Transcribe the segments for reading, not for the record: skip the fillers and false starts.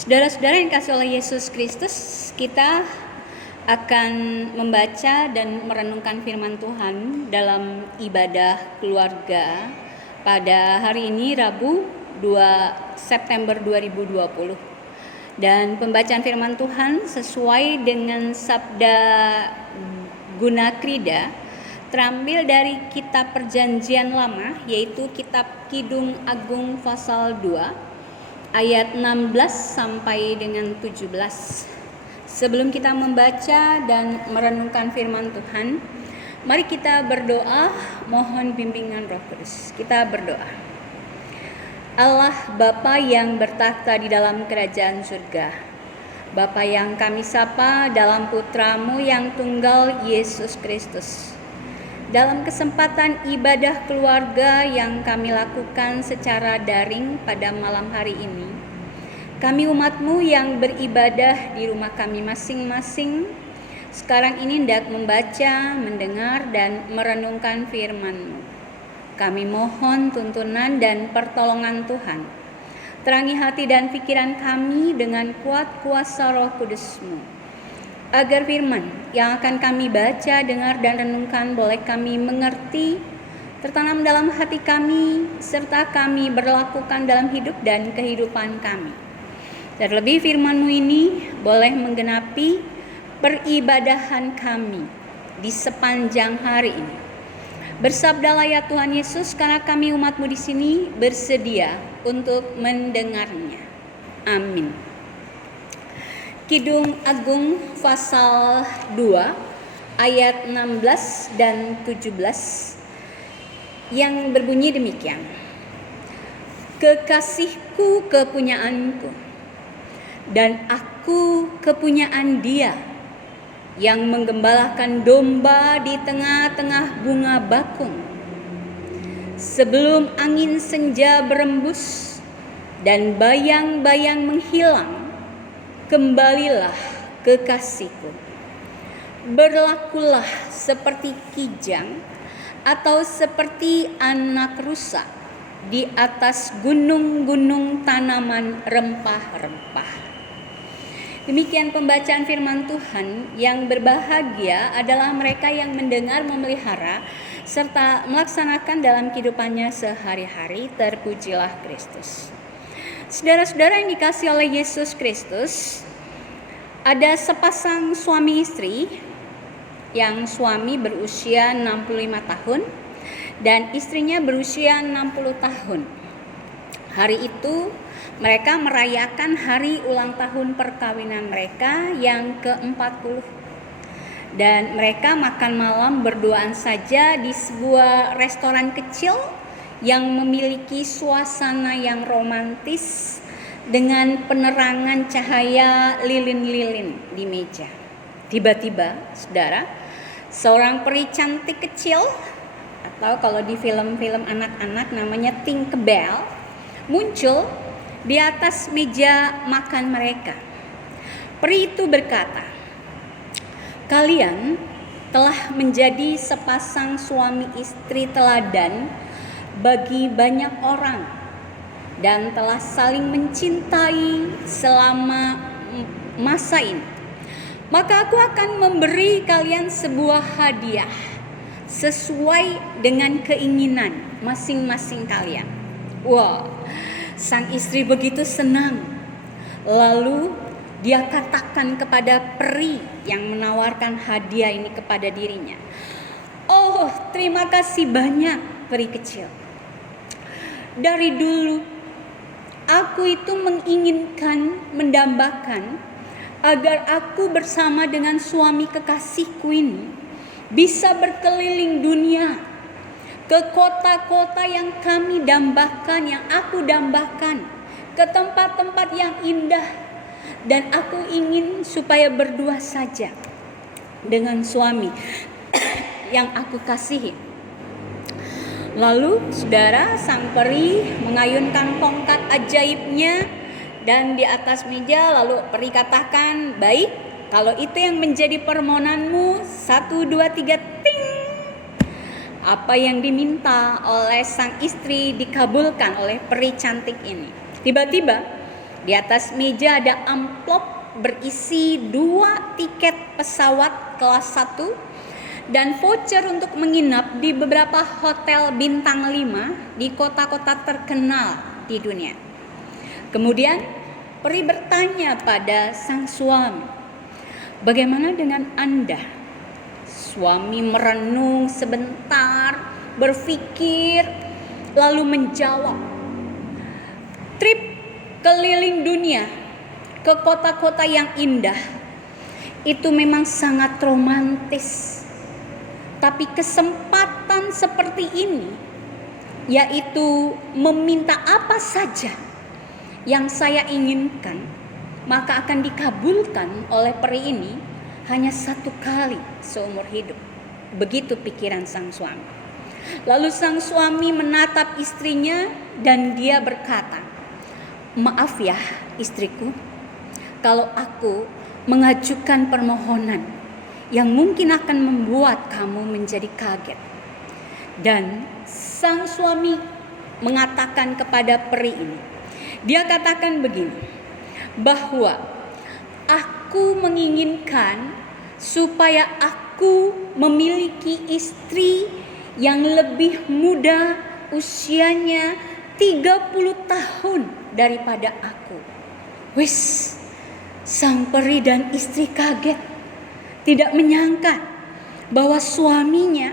Saudara-saudara yang dikasihi oleh Yesus Kristus, kita akan membaca dan merenungkan firman Tuhan dalam ibadah keluarga pada hari ini Rabu 2 September 2020. Dan pembacaan firman Tuhan sesuai dengan sabda Guna Krida terambil dari kitab Perjanjian Lama, yaitu kitab Kidung Agung pasal 2 ayat 16 sampai dengan 17. Sebelum kita membaca dan merenungkan firman Tuhan, mari kita berdoa mohon bimbingan Roh Kudus. Kita berdoa. Allah Bapa yang bertakhta di dalam kerajaan surga, Bapa yang kami sapa dalam Putra-Mu yang tunggal Yesus Kristus. Dalam kesempatan ibadah keluarga yang kami lakukan secara daring pada malam hari ini, kami umat-Mu yang beribadah di rumah kami masing-masing, sekarang ini hendak membaca, mendengar, dan merenungkan firman-Mu. Kami mohon tuntunan dan pertolongan Tuhan. Terangi hati dan pikiran kami dengan kuat kuasa Roh Kudus-Mu, agar firman yang akan kami baca, dengar, dan renungkan boleh kami mengerti, tertanam dalam hati kami, serta kami berlakukan dalam hidup dan kehidupan kami. Terlebih firman-Mu ini boleh menggenapi peribadahan kami di sepanjang hari ini. Bersabdalah ya Tuhan Yesus, karena kami umat-Mu di sini bersedia untuk mendengarnya. Amin. Kidung Agung pasal 2 ayat 16 dan 17 yang berbunyi demikian. Kekasihku kepunyaanku, dan aku kepunyaan Dia yang menggembalakan domba di tengah-tengah bunga bakung. Sebelum angin senja berembus dan bayang-bayang menghilang, kembalilah kekasihku. Berlakulah seperti kijang atau seperti anak rusa di atas gunung-gunung tanaman rempah-rempah. Demikian pembacaan firman Tuhan. Yang berbahagia adalah mereka yang mendengar, memelihara, serta melaksanakan dalam kehidupannya sehari-hari. Terpujilah Kristus. Saudara-saudara yang dikasihi oleh Yesus Kristus, ada sepasang suami istri yang suami berusia 65 tahun dan istrinya berusia 60 tahun. Hari itu mereka merayakan hari ulang tahun perkawinan mereka yang ke-40. Dan mereka makan malam berduaan saja di sebuah restoran kecil yang memiliki suasana yang romantis dengan penerangan cahaya lilin-lilin di meja. Tiba-tiba, saudara, seorang peri cantik kecil, atau kalau di film-film anak-anak namanya Tinkerbell, muncul di atas meja makan mereka. Peri itu berkata, "Kalian telah menjadi sepasang suami istri teladan bagi banyak orang dan telah saling mencintai selama masa ini. Maka aku akan memberi kalian sebuah hadiah sesuai dengan keinginan masing-masing kalian." Wah, sang istri begitu senang. Lalu dia katakan kepada peri yang menawarkan hadiah ini kepada dirinya, "Oh, terima kasih banyak, peri kecil. Dari dulu aku itu menginginkan, mendambakan agar aku bersama dengan suami kekasihku ini bisa berkeliling dunia ke kota-kota yang kami dambakan, yang aku dambakan, ke tempat-tempat yang indah, dan aku ingin supaya berdua saja dengan suami yang aku kasihi." Lalu saudara, sang peri mengayunkan tongkat ajaibnya dan di atas meja, lalu peri katakan, "Baik, kalau itu yang menjadi permohonanmu, 1, 2, 3, ting." Apa yang diminta oleh sang istri dikabulkan oleh peri cantik ini. Tiba-tiba Di atas meja ada amplop berisi 2 tiket pesawat kelas 1 dan voucher untuk menginap di beberapa hotel bintang 5 di kota-kota terkenal di dunia. Kemudian peri bertanya pada sang suami, "Bagaimana dengan Anda?" Suami merenung sebentar, berpikir, lalu menjawab, "Trip keliling dunia ke kota-kota yang indah itu memang sangat romantis. Tapi kesempatan seperti ini, yaitu meminta apa saja yang saya inginkan, maka akan dikabulkan oleh peri ini hanya 1 kali seumur hidup." Begitu pikiran sang suami. Lalu sang suami menatap istrinya dan dia berkata, "Maaf ya istriku, kalau aku mengajukan permohonan yang mungkin akan membuat kamu menjadi kaget." Dan sang suami mengatakan kepada peri ini, dia katakan begini, bahwa aku menginginkan supaya aku memiliki istri yang lebih muda, usianya 30 tahun daripada aku. Wis, sang peri dan istri kaget, tidak menyangka bahwa suaminya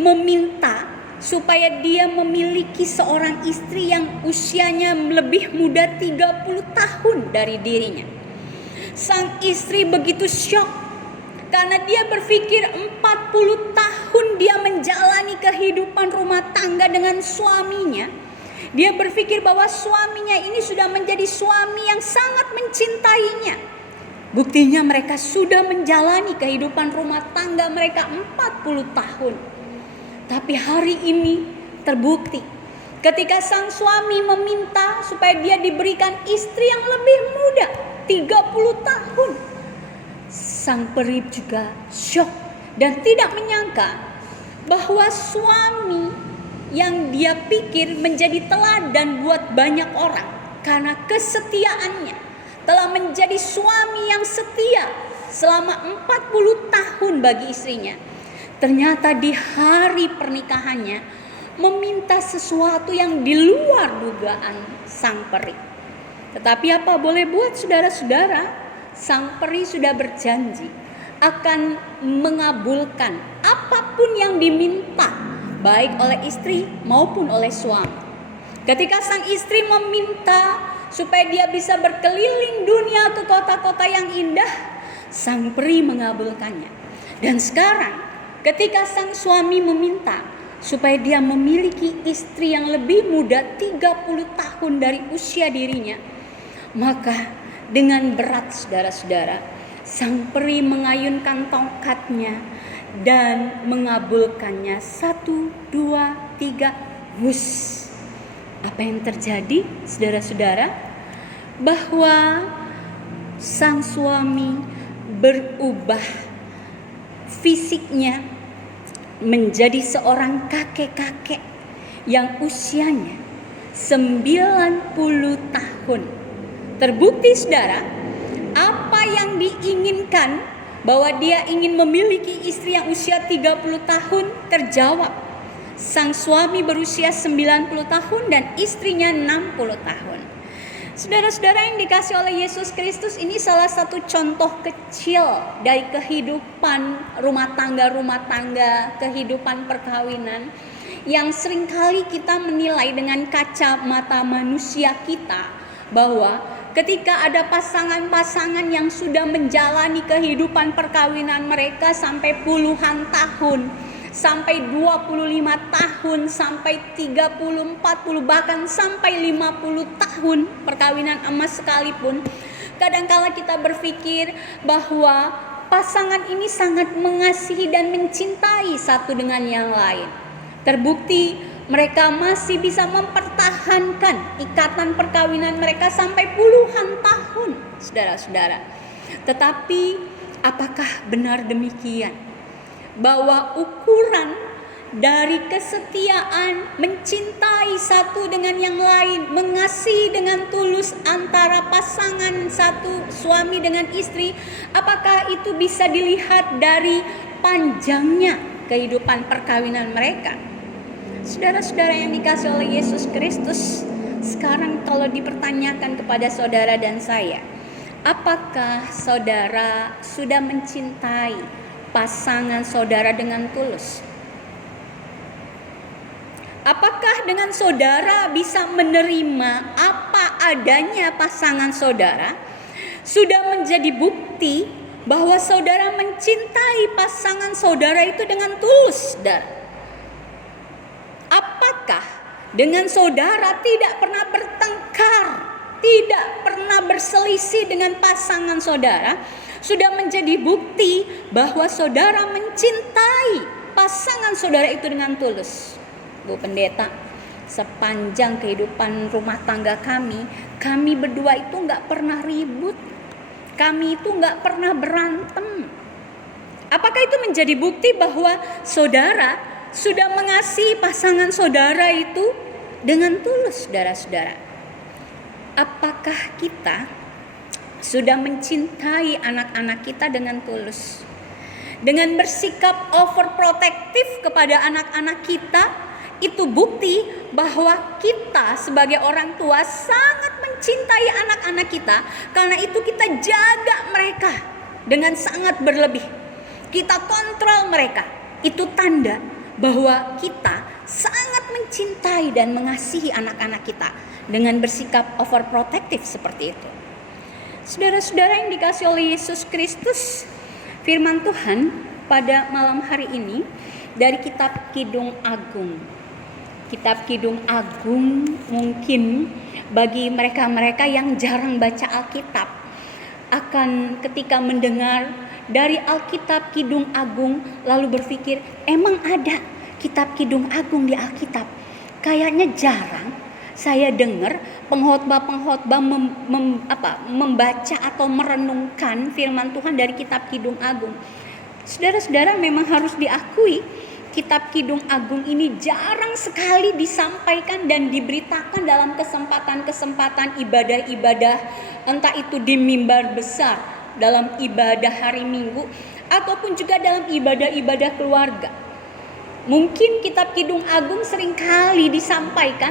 meminta supaya dia memiliki seorang istri yang usianya lebih muda 30 tahun dari dirinya. Sang istri begitu syok karena dia berpikir 40 tahun dia menjalani kehidupan rumah tangga dengan suaminya. Dia berpikir bahwa suaminya ini sudah menjadi suami yang sangat mencintainya. Buktinya mereka sudah menjalani kehidupan rumah tangga mereka 40 tahun. Tapi hari ini terbukti ketika sang suami meminta supaya dia diberikan istri yang lebih muda, 30 tahun. Sang peri juga syok dan tidak menyangka bahwa suami yang dia pikir menjadi teladan buat banyak orang karena kesetiaannya telah menjadi suami yang setia selama 40 tahun bagi istrinya. Ternyata di hari pernikahannya meminta sesuatu yang di luar dugaan sang peri. Tetapi apa boleh buat saudara-saudara, sang peri sudah berjanji akan mengabulkan apapun yang diminta, baik oleh istri maupun oleh suami. Ketika sang istri meminta supaya dia bisa berkeliling dunia ke kota-kota yang indah, sang peri mengabulkannya. Dan sekarang ketika sang suami meminta supaya dia memiliki istri yang lebih muda 30 tahun dari usia dirinya, maka dengan berat saudara-saudara, sang peri mengayunkan tongkatnya dan mengabulkannya. 1, 2, 3, wus. Apa yang terjadi saudara-saudara? Bahwa sang suami berubah fisiknya menjadi seorang kakek-kakek yang usianya 90 tahun. Terbukti saudara, apa yang diinginkan bahwa dia ingin memiliki istri yang usia 30 tahun terjawab. Sang suami berusia 90 tahun dan istrinya 60 tahun. Saudara-saudara yang dikasih oleh Yesus Kristus, ini salah satu contoh kecil dari kehidupan rumah tangga, kehidupan perkawinan yang seringkali kita menilai dengan kacamata manusia kita, bahwa ketika ada pasangan-pasangan yang sudah menjalani kehidupan perkawinan mereka sampai puluhan tahun, sampai 25 tahun, sampai 30, 40, bahkan sampai 50 tahun perkawinan emas sekalipun, kadangkala kita berpikir bahwa pasangan ini sangat mengasihi dan mencintai satu dengan yang lain. Terbukti mereka masih bisa mempertahankan ikatan perkawinan mereka sampai puluhan tahun, saudara-saudara. Tetapi apakah benar demikian? Bahwa ukuran dari kesetiaan, mencintai satu dengan yang lain, mengasihi dengan tulus antara pasangan satu suami dengan istri, apakah itu bisa dilihat dari panjangnya kehidupan perkawinan mereka? Saudara-saudara yang dikasihi oleh Yesus Kristus, sekarang kalau dipertanyakan kepada saudara dan saya, apakah saudara sudah mencintai pasangan saudara dengan tulus? Apakah dengan saudara bisa menerima apa adanya pasangan saudara sudah menjadi bukti bahwa saudara mencintai pasangan saudara itu dengan tulus, saudara? Apakah dengan saudara tidak pernah bertengkar, tidak pernah berselisih dengan pasangan saudara, sudah menjadi bukti bahwa saudara mencintai pasangan saudara itu dengan tulus? Bu Pendeta, sepanjang kehidupan rumah tangga kami berdua itu gak pernah ribut, kami itu gak pernah berantem. Apakah itu menjadi bukti bahwa saudara sudah mengasihi pasangan saudara itu dengan tulus, saudara-saudara? Apakah kita sudah mencintai anak-anak kita dengan tulus? Dengan bersikap overprotective kepada anak-anak kita, itu bukti bahwa kita sebagai orang tua sangat mencintai anak-anak kita. Karena itu kita jaga mereka dengan sangat berlebih. Kita kontrol mereka. Itu tanda bahwa kita sangat mencintai dan mengasihi anak-anak kita dengan bersikap overprotective seperti itu. Saudara-saudara yang dikasihi oleh Yesus Kristus, firman Tuhan pada malam hari ini dari kitab Kidung Agung. Kitab Kidung Agung mungkin bagi mereka-mereka yang jarang baca Alkitab akan ketika mendengar dari Alkitab Kidung Agung lalu berpikir, emang ada kitab Kidung Agung di Alkitab? Kayaknya jarang saya dengar pengkhotbah membaca atau merenungkan firman Tuhan dari kitab Kidung Agung. Saudara-saudara, memang harus diakui kitab Kidung Agung ini jarang sekali disampaikan dan diberitakan dalam kesempatan-kesempatan ibadah-ibadah, entah itu di mimbar besar, dalam ibadah hari Minggu, ataupun juga dalam ibadah-ibadah keluarga. Mungkin kitab Kidung Agung seringkali disampaikan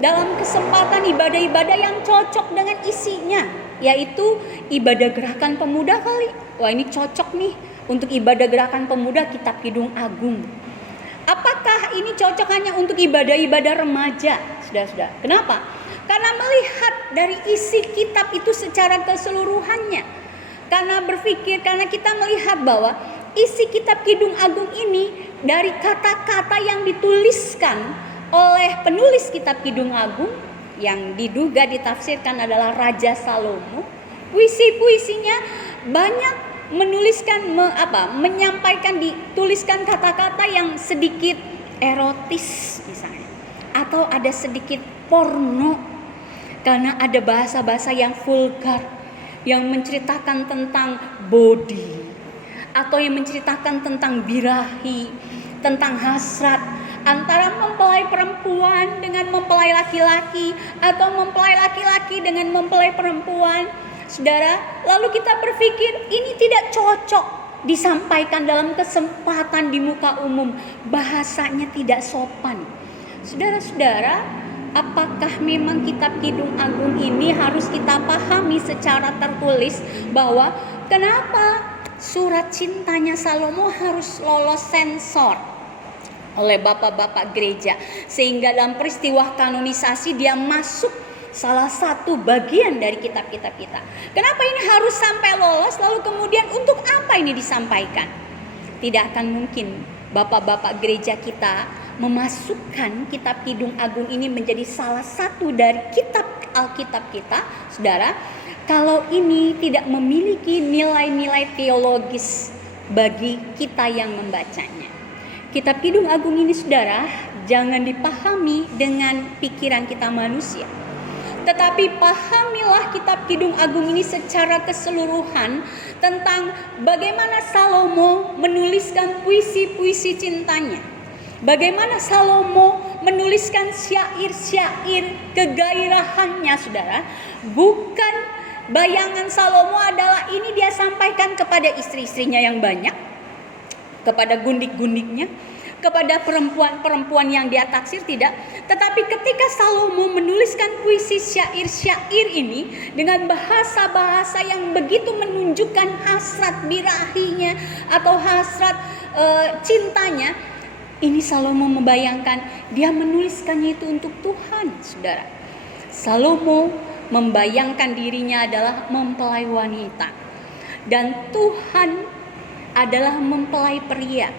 dalam kesempatan ibadah-ibadah yang cocok dengan isinya, yaitu ibadah gerakan pemuda kali. Wah, ini cocok nih untuk ibadah gerakan pemuda kitab Kidung Agung. Apakah ini cocok hanya untuk ibadah-ibadah remaja? Saudara-saudara, kenapa? Karena melihat dari isi kitab itu secara keseluruhannya. Karena kita melihat bahwa isi kitab Kidung Agung ini dari kata-kata yang dituliskan oleh penulis kitab Kidung Agung yang diduga ditafsirkan adalah Raja Salomo. Puisi-puisinya banyak dituliskan kata-kata yang sedikit erotis misalnya, atau ada sedikit porno, karena ada bahasa-bahasa yang vulgar yang menceritakan tentang body, atau yang menceritakan tentang birahi, tentang hasrat antara mempelai perempuan dengan mempelai laki-laki, atau mempelai laki-laki dengan mempelai perempuan. Saudara, lalu kita berpikir ini tidak cocok disampaikan dalam kesempatan di muka umum, bahasanya tidak sopan. Saudara-saudara, apakah memang kitab Kidung Agung ini harus kita pahami secara tertulis bahwa kenapa surat cintanya Salomo harus lolos sensor oleh bapak-bapak gereja, sehingga dalam peristiwa kanonisasi dia masuk salah satu bagian dari kitab-kitab kita. Kenapa ini harus sampai lolos? Lalu kemudian untuk apa ini disampaikan? Tidak akan mungkin bapak-bapak gereja kita memasukkan kitab Kidung Agung ini menjadi salah satu dari kitab Alkitab kita, saudara, kalau ini tidak memiliki nilai-nilai teologis bagi kita yang membacanya. Kitab Kidung Agung ini, saudara, jangan dipahami dengan pikiran kita manusia, tetapi pahamilah kitab Kidung Agung ini secara keseluruhan tentang bagaimana Salomo menuliskan puisi-puisi cintanya. Bagaimana Salomo menuliskan syair-syair kegairahannya, saudara. Bukan bayangan Salomo adalah ini dia sampaikan kepada istri-istrinya yang banyak, kepada gundik-gundiknya, kepada perempuan-perempuan yang dia taksir, tidak. Tetapi ketika Salomo menuliskan puisi syair-syair ini dengan bahasa-bahasa yang begitu menunjukkan hasrat birahinya atau hasrat cintanya, ini Salomo membayangkan dia menuliskannya itu untuk Tuhan, saudara. Salomo membayangkan dirinya adalah mempelai wanita dan Tuhan adalah mempelai pria.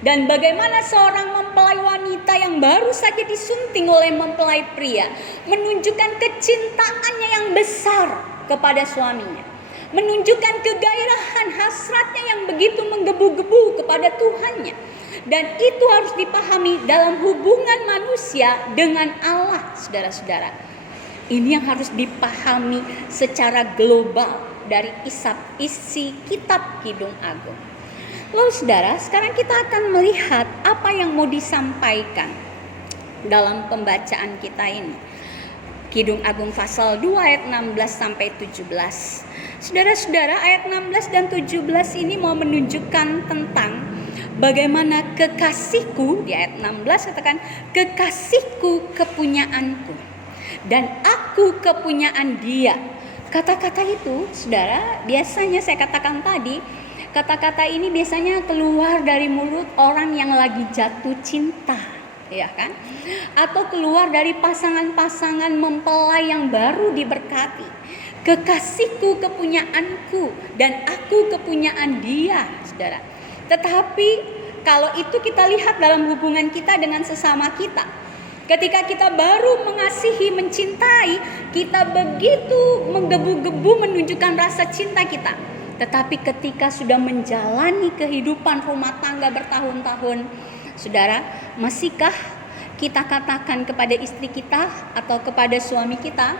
Dan bagaimana seorang mempelai wanita yang baru saja disunting oleh mempelai pria menunjukkan kecintaannya yang besar kepada suaminya, menunjukkan kegairahan hasratnya yang begitu menggebu-gebu kepada Tuhannya. Dan itu harus dipahami dalam hubungan manusia dengan Allah, saudara-saudara. Ini yang harus dipahami secara global dari isi kitab Kidung Agung. Lalu saudara, sekarang kita akan melihat apa yang mau disampaikan dalam pembacaan kita ini. Kidung Agung pasal 2 ayat 16 sampai 17. Saudara-saudara, ayat 16 dan 17 ini mau menunjukkan tentang bagaimana kekasihku, di ayat 16 katakan, kekasihku kepunyaanku dan aku kepunyaan dia. Kata-kata itu, saudara, biasanya saya katakan tadi, kata-kata ini biasanya keluar dari mulut orang yang lagi jatuh cinta, ya kan? Atau keluar dari pasangan-pasangan mempelai yang baru diberkati. Kekasihku kepunyaanku dan aku kepunyaan dia, saudara. Tetapi kalau itu kita lihat dalam hubungan kita dengan sesama kita. Ketika kita baru mengasihi, mencintai, kita begitu menggebu-gebu menunjukkan rasa cinta kita. Tetapi ketika sudah menjalani kehidupan rumah tangga bertahun-tahun, saudara, masihkah kita katakan kepada istri kita atau kepada suami kita,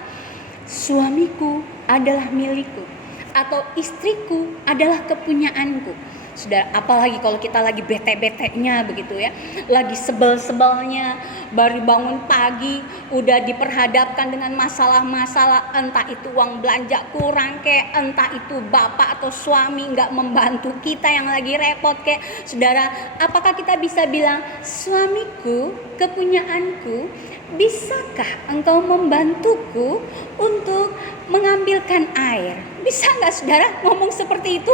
suamiku adalah milikku atau istriku adalah kepunyaanku? Saudara, apalagi kalau kita lagi bete-betenya begitu ya, lagi sebel-sebelnya, baru bangun pagi udah diperhadapkan dengan masalah-masalah, entah itu uang belanja kurang kek, entah itu bapak atau suami nggak membantu kita yang lagi repot kek. Saudara, apakah kita bisa bilang, suamiku, kepunyaanku, bisakah engkau membantuku untuk mengambilkan air? Bisa nggak saudara ngomong seperti itu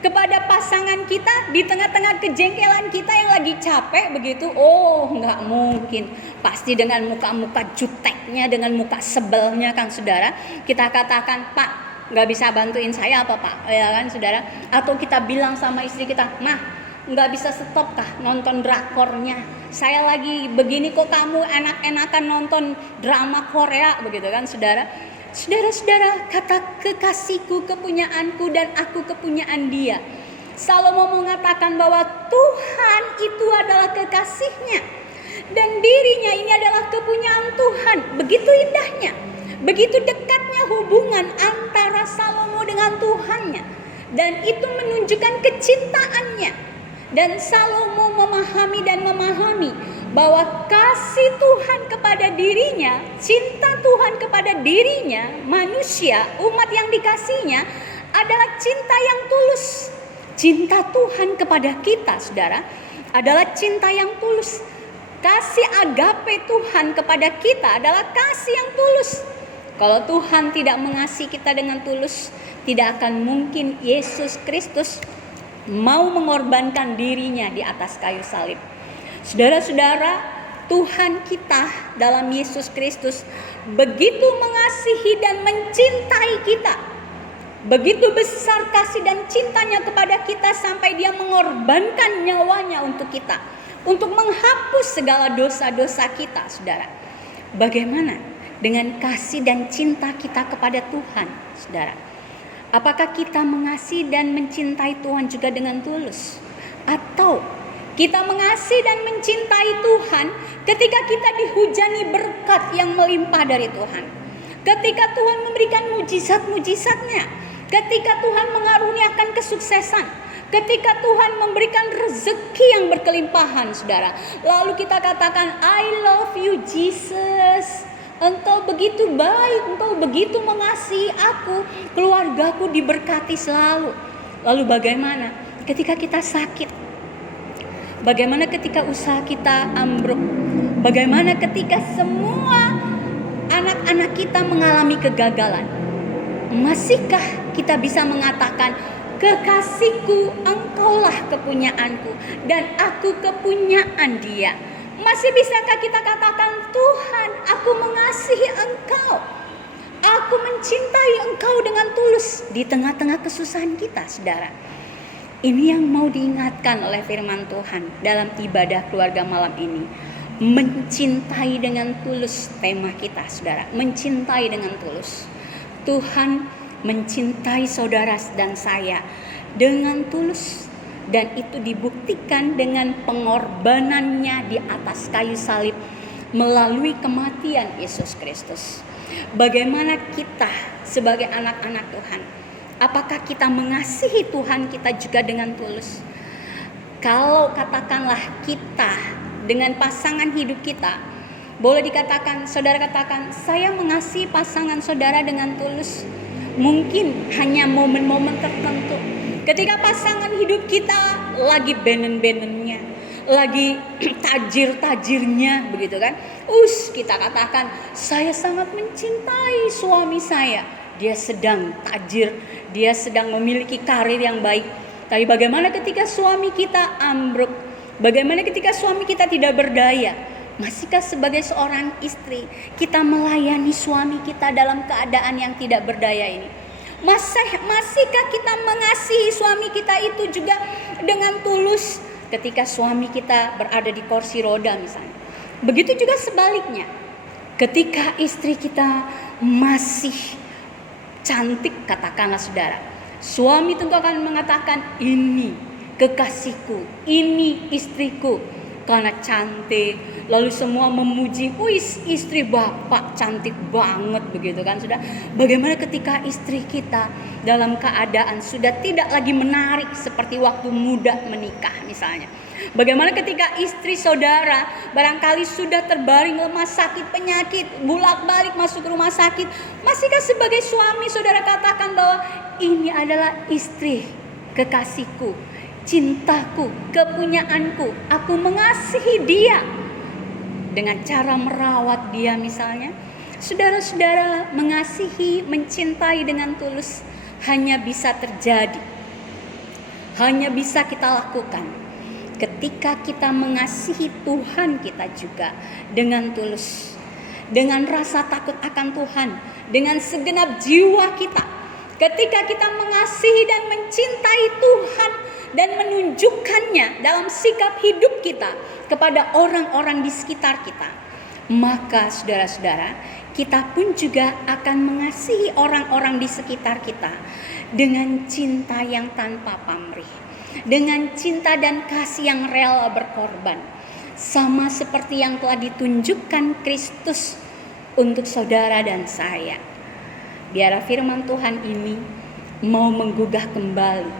kepada pasangan kita di tengah-tengah kejengkelan kita yang lagi capek begitu? Oh, nggak mungkin. Pasti dengan muka-muka juteknya, dengan muka sebelnya kan saudara, kita katakan, Pak, nggak bisa bantuin saya apa Pak? Ya kan saudara? Atau kita bilang sama istri kita, Mah, nggak bisa stop kah nonton drakornya? Saya lagi begini kok kamu enak-enakan nonton drama Korea begitu kan saudara? Saudara-saudara, kata kekasihku kepunyaanku dan aku kepunyaan dia. Salomo mengatakan bahwa Tuhan itu adalah kekasihnya dan dirinya ini adalah kepunyaan Tuhan. Begitu indahnya, begitu dekatnya hubungan antara Salomo dengan Tuhannya, dan itu menunjukkan kecintaannya. Dan Salomo memahami bahwa kasih Tuhan kepada dirinya, cinta Tuhan kepada dirinya, manusia, umat yang dikasihnya adalah cinta yang tulus. Cinta Tuhan kepada kita, saudara, adalah cinta yang tulus. Kasih agape Tuhan kepada kita adalah kasih yang tulus. Kalau Tuhan tidak mengasihi kita dengan tulus, tidak akan mungkin Yesus Kristus mau mengorbankan dirinya di atas kayu salib. Saudara-saudara, Tuhan kita dalam Yesus Kristus begitu mengasihi dan mencintai kita. Begitu besar kasih dan cintanya kepada kita sampai dia mengorbankan nyawanya untuk kita, untuk menghapus segala dosa-dosa kita, saudara. Bagaimana dengan kasih dan cinta kita kepada Tuhan, saudara? Apakah kita mengasihi dan mencintai Tuhan juga dengan tulus? Atau kita mengasihi dan mencintai Tuhan ketika kita dihujani berkat yang melimpah dari Tuhan, ketika Tuhan memberikan mujizat-mujizatnya, ketika Tuhan mengaruniakan kesuksesan, Ketika Tuhan memberikan rezeki yang berkelimpahan, saudara, lalu kita katakan, I love you Jesus. Engkau begitu baik, engkau begitu mengasihi aku, keluargaku diberkati selalu. Lalu bagaimana ketika kita sakit? Bagaimana ketika usaha kita ambruk? Bagaimana ketika semua anak-anak kita mengalami kegagalan? Masihkah kita bisa mengatakan, kekasihku, engkaulah kepunyaanku dan aku kepunyaan dia? Masih bisakah kita katakan, Tuhan, aku mengasihi engkau, aku mencintai engkau dengan tulus di tengah-tengah kesusahan kita, saudara? Ini yang mau diingatkan oleh firman Tuhan dalam ibadah keluarga malam ini. Mencintai dengan tulus, tema kita, saudara. Mencintai dengan tulus. Tuhan mencintai saudara dan saya dengan tulus, dan itu dibuktikan dengan pengorbanannya di atas kayu salib melalui kematian Yesus Kristus. Bagaimana kita sebagai anak-anak Tuhan? Apakah kita mengasihi Tuhan kita juga dengan tulus? Kalau katakanlah kita dengan pasangan hidup kita, boleh dikatakan, saudara katakan, saya mengasihi pasangan saudara dengan tulus. Mungkin hanya momen-momen tertentu. Ketika pasangan hidup kita lagi benen-benennya, lagi tajir-tajirnya, begitu kan? Kita katakan, saya sangat mencintai suami saya. Dia sedang tajir, dia sedang memiliki karir yang baik. Tapi bagaimana ketika suami kita ambruk? Bagaimana ketika suami kita tidak berdaya? Masihkah sebagai seorang istri kita melayani suami kita dalam keadaan yang tidak berdaya ini? Masihkah kita mengasihi suami kita itu juga dengan tulus ketika suami kita berada di kursi roda misalnya? Begitu juga sebaliknya. Ketika istri kita masih cantik, katakanlah saudara, suami tentu akan mengatakan, ini kekasihku, ini istriku, karena cantik. Lalu semua memuji, istri bapak cantik banget, begitu kan, sudah. Bagaimana ketika istri kita dalam keadaan sudah tidak lagi menarik seperti waktu muda menikah misalnya? Bagaimana ketika istri saudara barangkali sudah terbaring lemah sakit penyakit, bolak-balik masuk rumah sakit? Masihkah sebagai suami saudara katakan bahwa ini adalah istri kekasihku, cintaku, kepunyaanku, aku mengasihi dia, dengan cara merawat dia misalnya? Saudara-saudara, mengasihi, mencintai dengan tulus hanya bisa terjadi, hanya bisa kita lakukan ketika kita mengasihi Tuhan kita juga dengan tulus, dengan rasa takut akan Tuhan, dengan segenap jiwa kita. Ketika kita mengasihi dan mencintai Tuhan dan menunjukkannya dalam sikap hidup kita kepada orang-orang di sekitar kita, maka saudara-saudara, kita pun juga akan mengasihi orang-orang di sekitar kita dengan cinta yang tanpa pamrih, dengan cinta dan kasih yang rela berkorban, sama seperti yang telah ditunjukkan Kristus untuk saudara dan saya. Biar firman Tuhan ini mau menggugah kembali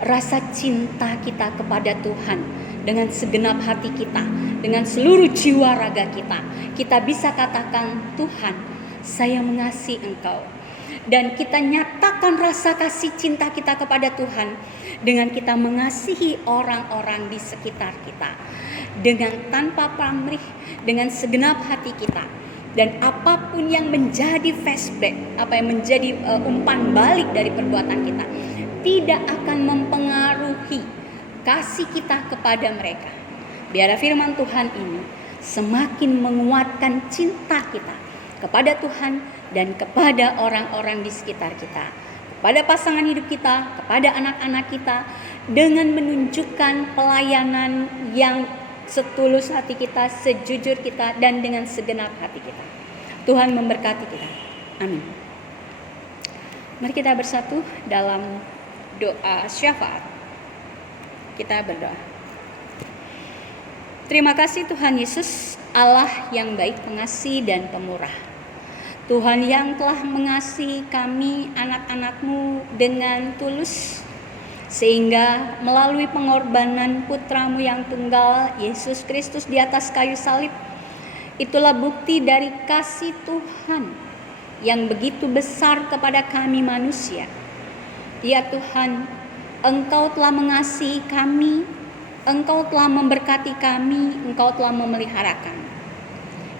rasa cinta kita kepada Tuhan dengan segenap hati kita, dengan seluruh jiwa raga kita. Kita bisa katakan, Tuhan, saya mengasihi Engkau. Dan kita nyatakan rasa kasih cinta kita kepada Tuhan dengan kita mengasihi orang-orang di sekitar kita, dengan tanpa pamrih, dengan segenap hati kita. Dan apapun yang menjadi flashback, apa yang menjadi umpan balik dari perbuatan kita, tidak akan mempengaruhi kasih kita kepada mereka. Biar firman Tuhan ini semakin menguatkan cinta kita kepada Tuhan dan kepada orang-orang di sekitar kita, kepada pasangan hidup kita, kepada anak-anak kita, dengan menunjukkan pelayanan yang setulus hati kita, sejujur kita, dan dengan segenap hati kita. Tuhan memberkati kita. Amin. Mari kita bersatu dalam doa syafaat. Kita berdoa. Terima kasih Tuhan Yesus, Allah yang baik, pengasih dan pemurah. Tuhan yang telah mengasihi kami anak-anak-Mu dengan tulus, Sehingga melalui pengorbanan putramu yang tunggal, Yesus Kristus di atas kayu salib, itulah bukti dari kasih Tuhan yang begitu besar kepada kami manusia. Ya Tuhan, Engkau telah mengasihi kami, Engkau telah memberkati kami, Engkau telah memelihara kami.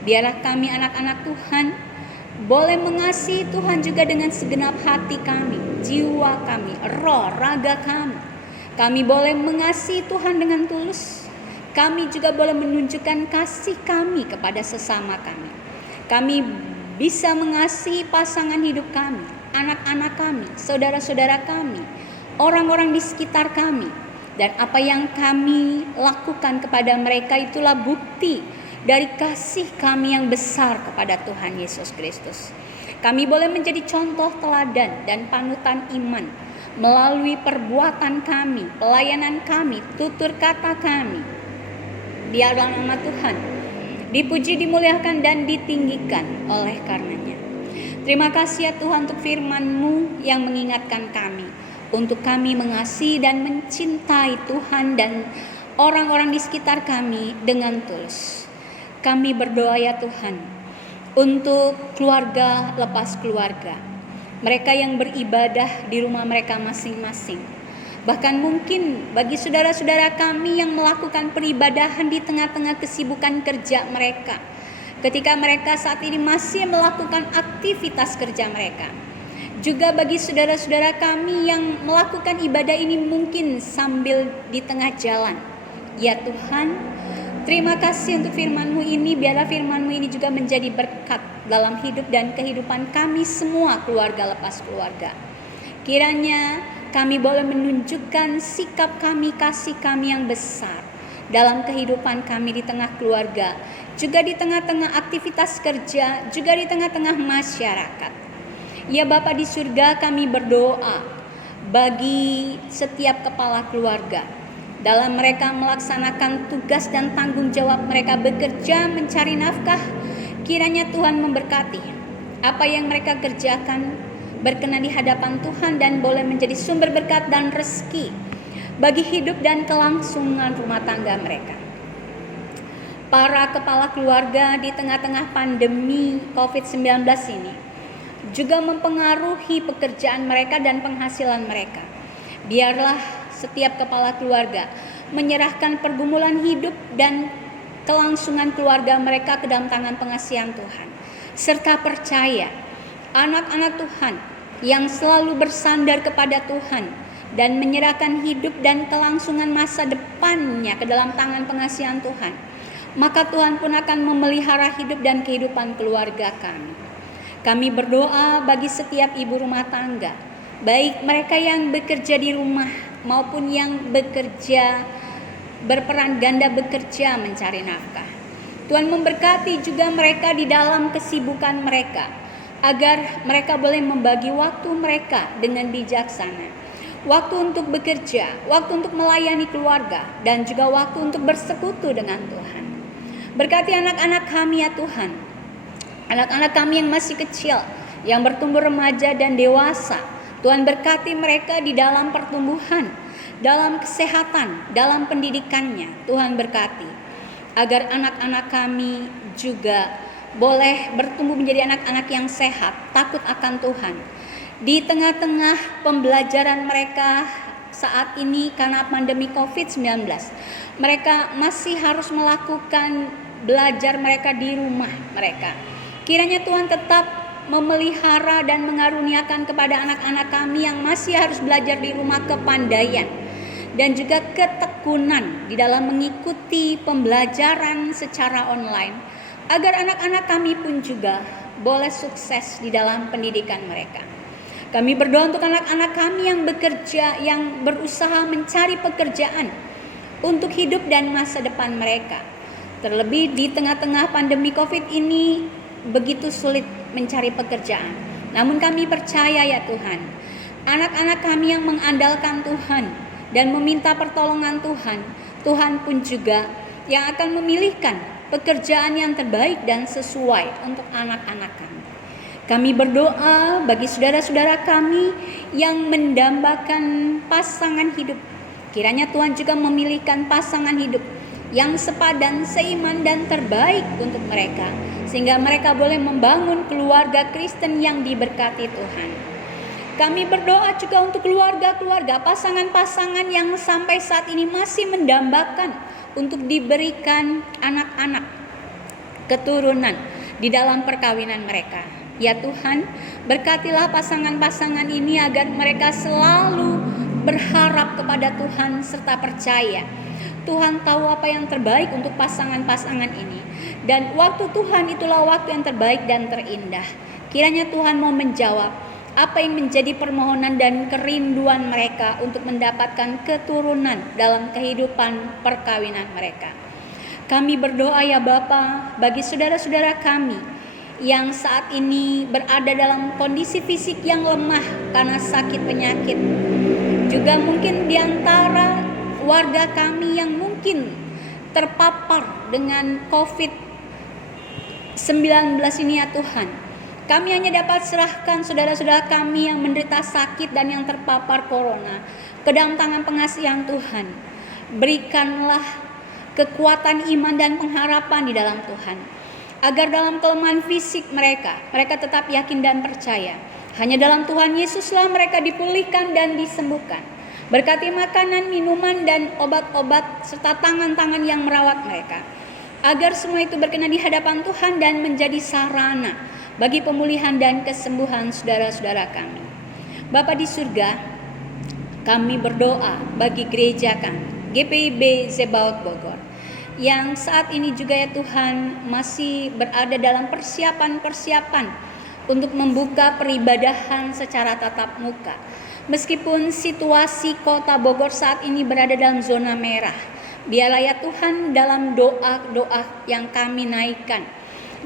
Biarlah kami anak-anak Tuhan boleh mengasihi Tuhan juga dengan segenap hati kami, jiwa kami, roh, raga kami. Kami boleh mengasihi Tuhan dengan tulus. Kami juga boleh menunjukkan kasih kami kepada sesama kami. Kami bisa mengasihi pasangan hidup kami, anak-anak kami, saudara-saudara kami, orang-orang di sekitar kami. Dan apa yang kami lakukan kepada mereka itulah bukti dari kasih kami yang besar kepada Tuhan Yesus Kristus. Kami boleh menjadi contoh teladan dan panutan iman melalui perbuatan kami, pelayanan kami, tutur kata kami. Biarlah nama Tuhan dipuji, dimuliakan, dan ditinggikan oleh karenanya. Terima kasih ya Tuhan untuk firman-Mu yang mengingatkan kami untuk kami mengasihi dan mencintai Tuhan dan orang-orang di sekitar kami dengan tulus. Kami berdoa ya Tuhan untuk keluarga lepas keluarga, mereka yang beribadah di rumah mereka masing-masing. Bahkan mungkin bagi saudara-saudara kami yang melakukan peribadahan di tengah-tengah kesibukan kerja mereka, ketika mereka saat ini masih melakukan aktivitas kerja mereka. Juga bagi saudara-saudara kami yang melakukan ibadah ini mungkin sambil di tengah jalan. Ya Tuhan, terima kasih untuk firman-Mu ini. Biarlah firman-Mu ini juga menjadi berkat dalam hidup dan kehidupan kami semua, keluarga lepas keluarga. Kiranya kami boleh menunjukkan sikap kami, kasih kami yang besar dalam kehidupan kami di tengah keluarga, juga di tengah-tengah aktivitas kerja, juga di tengah-tengah masyarakat. Ya Bapa di surga, kami berdoa bagi setiap kepala keluarga dalam mereka melaksanakan tugas dan tanggung jawab mereka bekerja mencari nafkah. Kiranya Tuhan memberkati apa yang mereka kerjakan berkenan di hadapan Tuhan dan boleh menjadi sumber berkat dan rezeki bagi hidup dan kelangsungan rumah tangga mereka. Para kepala keluarga di tengah-tengah pandemi COVID-19 ini juga mempengaruhi pekerjaan mereka dan penghasilan mereka. Biarlah setiap kepala keluarga menyerahkan pergumulan hidup dan kelangsungan keluarga mereka ke dalam tangan pengasihan Tuhan, serta percaya anak-anak Tuhan yang selalu bersandar kepada Tuhan dan menyerahkan hidup dan kelangsungan masa depannya ke dalam tangan pengasihan Tuhan, maka Tuhan pun akan memelihara hidup dan kehidupan keluarga kami. Kami berdoa bagi setiap ibu rumah tangga, baik mereka yang bekerja di rumah maupun yang bekerja berperan ganda bekerja mencari nafkah. Tuhan memberkati juga mereka di dalam kesibukan mereka, agar mereka boleh membagi waktu mereka dengan bijaksana. Waktu untuk bekerja, waktu untuk melayani keluarga, dan juga waktu untuk bersekutu dengan Tuhan. Berkati anak-anak kami ya Tuhan, anak-anak kami yang masih kecil, yang bertumbuh remaja dan dewasa. Tuhan berkati mereka di dalam pertumbuhan, dalam kesehatan, dalam pendidikannya. Tuhan berkati agar anak-anak kami juga boleh bertumbuh menjadi anak-anak yang sehat, takut akan Tuhan. Di tengah-tengah pembelajaran mereka saat ini karena pandemi COVID-19, mereka masih harus melakukan belajar mereka di rumah mereka. Kiranya Tuhan tetap memelihara dan mengaruniakan kepada anak-anak kami yang masih harus belajar di rumah kepandaian dan juga ketekunan di dalam mengikuti pembelajaran secara online, agar anak-anak kami pun juga boleh sukses di dalam pendidikan mereka. Kami berdoa untuk anak-anak kami yang bekerja, yang berusaha mencari pekerjaan untuk hidup dan masa depan mereka. Terlebih di tengah-tengah pandemi COVID ini begitu sulit mencari pekerjaan. Namun kami percaya ya Tuhan, anak-anak kami yang mengandalkan Tuhan dan meminta pertolongan Tuhan, Tuhan pun juga yang akan memilihkan pekerjaan yang terbaik dan sesuai untuk anak-anak kami. Kami berdoa bagi saudara-saudara kami yang mendambakan pasangan hidup. Kiranya Tuhan juga memilihkan pasangan hidup yang sepadan, seiman, dan terbaik untuk mereka, sehingga mereka boleh membangun keluarga Kristen yang diberkati Tuhan. Kami berdoa juga untuk keluarga-keluarga, pasangan-pasangan yang sampai saat ini masih mendambakan untuk diberikan anak-anak, keturunan di dalam perkawinan mereka. Ya Tuhan, berkatilah pasangan-pasangan ini agar mereka selalu berharap kepada Tuhan serta percaya Tuhan tahu apa yang terbaik untuk pasangan-pasangan ini. Dan waktu Tuhan itulah waktu yang terbaik dan terindah. Kiranya Tuhan mau menjawab apa yang menjadi permohonan dan kerinduan mereka untuk mendapatkan keturunan dalam kehidupan perkawinan mereka. Kami berdoa ya Bapa bagi saudara-saudara kami yang saat ini berada dalam kondisi fisik yang lemah karena sakit penyakit. Juga mungkin di antara warga kami yang mungkin terpapar dengan COVID-19 ini ya Tuhan. Kami hanya dapat serahkan saudara-saudara kami yang menderita sakit dan yang terpapar corona ke dalam tangan pengasihan Tuhan. Berikanlah kekuatan iman dan pengharapan di dalam Tuhan, agar dalam kelemahan fisik mereka tetap yakin dan percaya. Hanya dalam Tuhan Yesuslah mereka dipulihkan dan disembuhkan. Berkati makanan, minuman, dan obat-obat serta tangan-tangan yang merawat mereka, agar semua itu berkenan di hadapan Tuhan dan menjadi sarana bagi pemulihan dan kesembuhan saudara-saudara kami. Bapa di surga, kami berdoa bagi gereja kami, GPIB Zebaot Bogor, yang saat ini juga ya Tuhan masih berada dalam persiapan untuk membuka peribadahan secara tatap muka. Meskipun situasi kota Bogor saat ini berada dalam zona merah, biarlah ya Tuhan dalam doa-doa yang kami naikkan,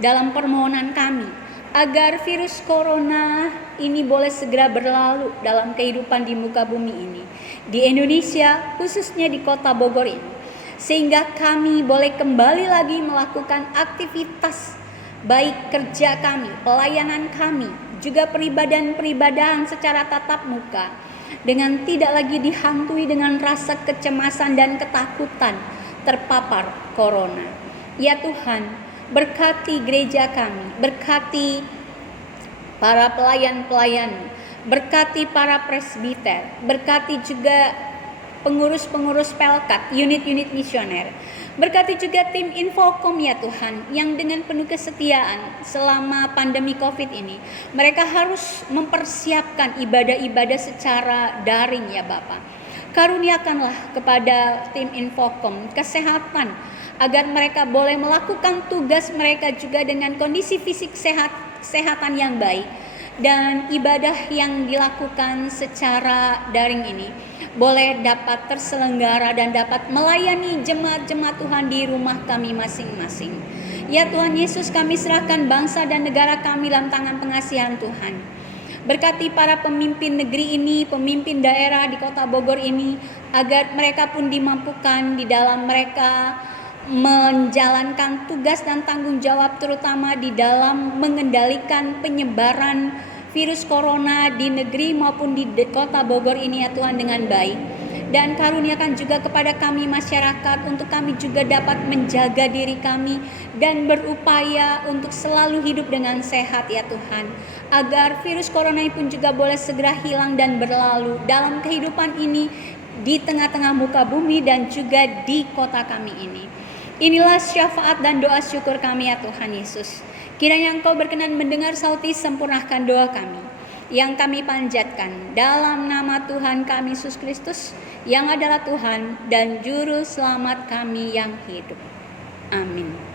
dalam permohonan kami, agar virus corona ini boleh segera berlalu dalam kehidupan di muka bumi ini, di Indonesia khususnya di kota Bogor ini, sehingga kami boleh kembali lagi melakukan aktivitas baik kerja kami, pelayanan kami, juga peribadahan secara tatap muka, dengan tidak lagi dihantui dengan rasa kecemasan dan ketakutan terpapar corona. Ya Tuhan, berkati gereja kami, berkati para pelayan-pelayan, berkati para presbiter, berkati juga pengurus-pengurus Pelkat, unit-unit misioner. Berkati juga tim Infokom ya Tuhan, yang dengan penuh kesetiaan selama pandemi COVID ini, mereka harus mempersiapkan ibadah-ibadah secara daring ya Bapa. Karuniakanlah kepada tim Infokom kesehatan, agar mereka boleh melakukan tugas mereka juga dengan kondisi fisik kesehatan yang baik. Dan ibadah yang dilakukan secara daring ini boleh dapat terselenggara dan dapat melayani jemaat-jemaat Tuhan di rumah kami masing-masing. Ya Tuhan Yesus, kami serahkan bangsa dan negara kami dalam tangan pengasihan Tuhan. Berkati para pemimpin negeri ini, pemimpin daerah di kota Bogor ini, agar mereka pun dimampukan di dalam mereka menjalankan tugas dan tanggung jawab, terutama di dalam mengendalikan penyebaran virus corona di negeri maupun di kota Bogor ini ya Tuhan dengan baik. Dan karuniakan juga kepada kami masyarakat untuk kami juga dapat menjaga diri kami dan berupaya untuk selalu hidup dengan sehat ya Tuhan, agar virus corona ini pun juga boleh segera hilang dan berlalu dalam kehidupan ini di tengah-tengah muka bumi dan juga di kota kami ini. Inilah syafaat dan doa syukur kami ya Tuhan Yesus. Kiranya Engkau berkenan mendengar sauti, sempurnakan doa kami yang kami panjatkan dalam nama Tuhan kami Yesus Kristus, yang adalah Tuhan dan Juru Selamat kami yang hidup. Amin.